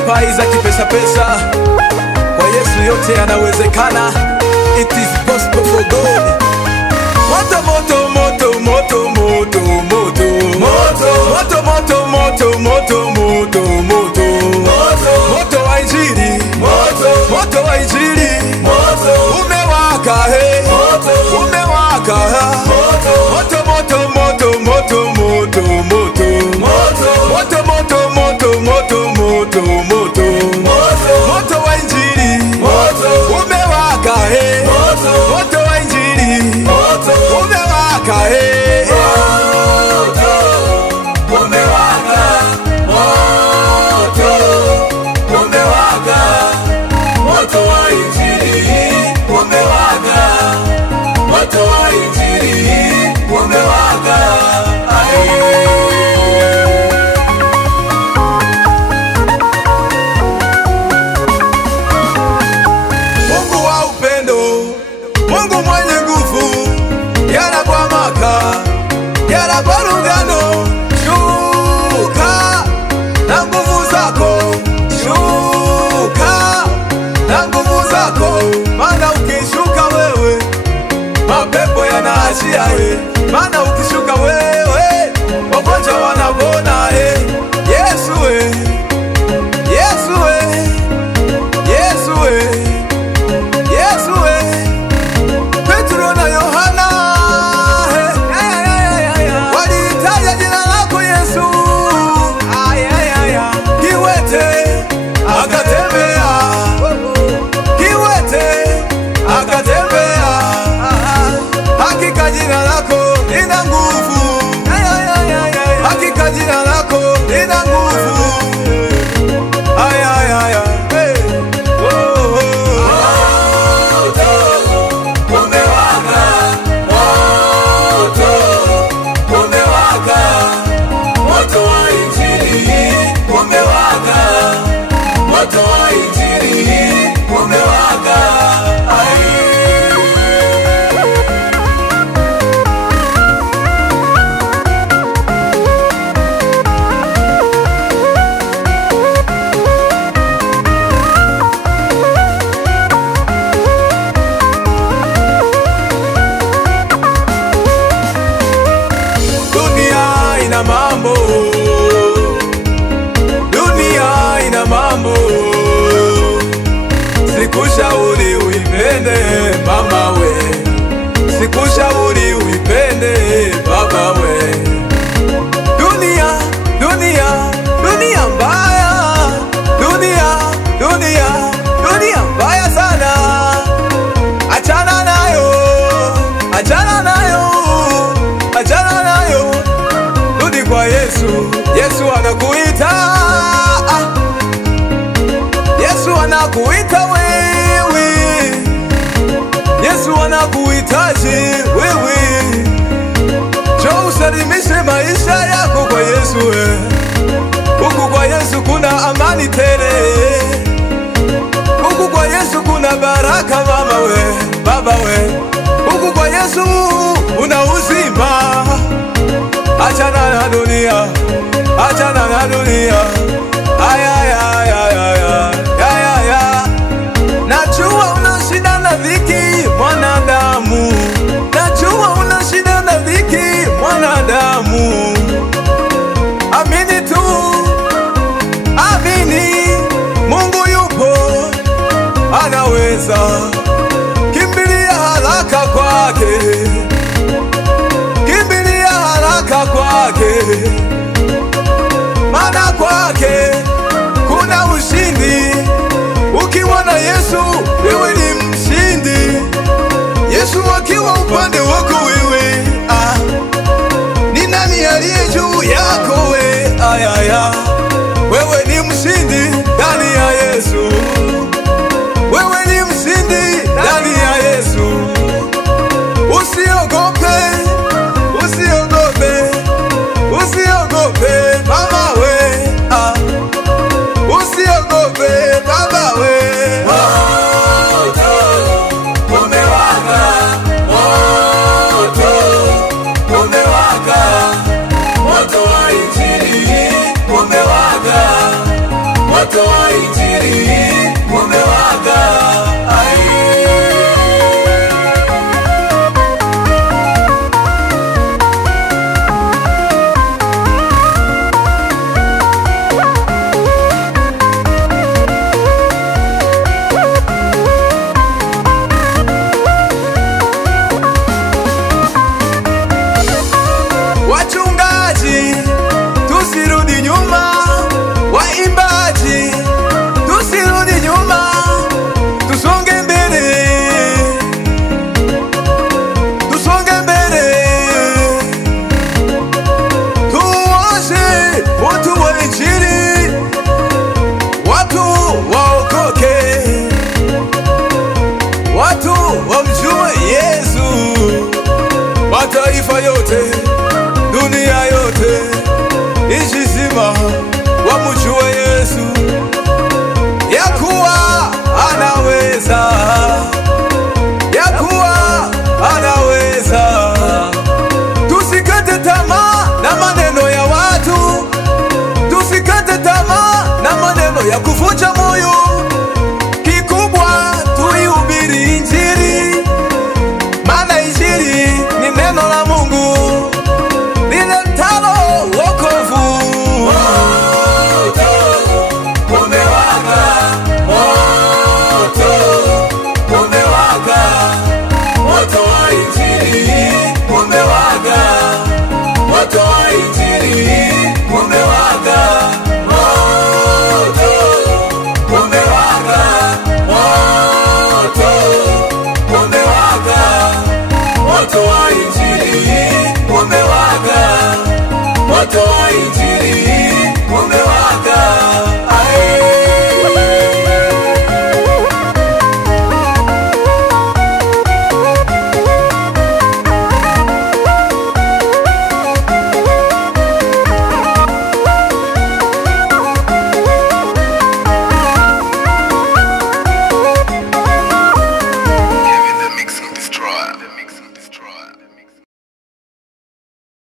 chapachapa za kipesa pesa. Kwa Yesu yote yanawezekana. It is possible for God. Moto moto moto moto moto moto moto moto moto moto moto moto moto wa Injili, moto wa Injili, umewaka he, umewaka moto moto moto moto moto moto moto moto moto moto moto moto wa Injili, umewaka he, moto wa Injili, umewaka he. Mungu wa upendo, Mungu mwenye nguvu, yana kwa maka, yana kwa lugano. Shuka na nguvu zako, shuka na nguvu zako. Maana ukishuka wewe, mapepo yanaachia he. Maana ukishuka wewe, wagonjwa wanapona he. Yesu we, Yesu we, Yesu we, Yesu we. Petro na Yohana walitaja jina lako Yesu. Kiwete akatembea, kiwete akatembea. Hakika jina lako lina nguvu, hakika jina lako lina nguvu. Dunia ina mambo, dunia ina mambo. Sikushauri uipende mama we, sikushauri uipende baba we. Dunia, dunia, dunia mbaya, dunia, dunia, dunia mbaya sana. Achana nayo, achana nayo, achana nayo. Rudi kwa Yesu, Yesu anakuita, Yesu anakuita wewe, Yesu anakuhitaji wewe. Njoo usalimishe maisha yako kwa Yesu we. Huku kwa Yesu kuna amani tele, huku kwa Yesu kuna baraka mama we, baba we. Huku kwa Yesu una uzima. Achana na dunia, achana na dunia. Aya ya ya ya ya ya ya. Najua una shida na dhiki mwanadamu, najua una shida na dhiki mwanadamu. Amini tu, amini, Mungu yupo, anaweza. Kimbilia haraka kwake, kimbilia haraka kwake. Maana kwake kuna ushindi. Ukiwa na Yesu wewe ni mshindi. Yesu akiwa upande wako wewe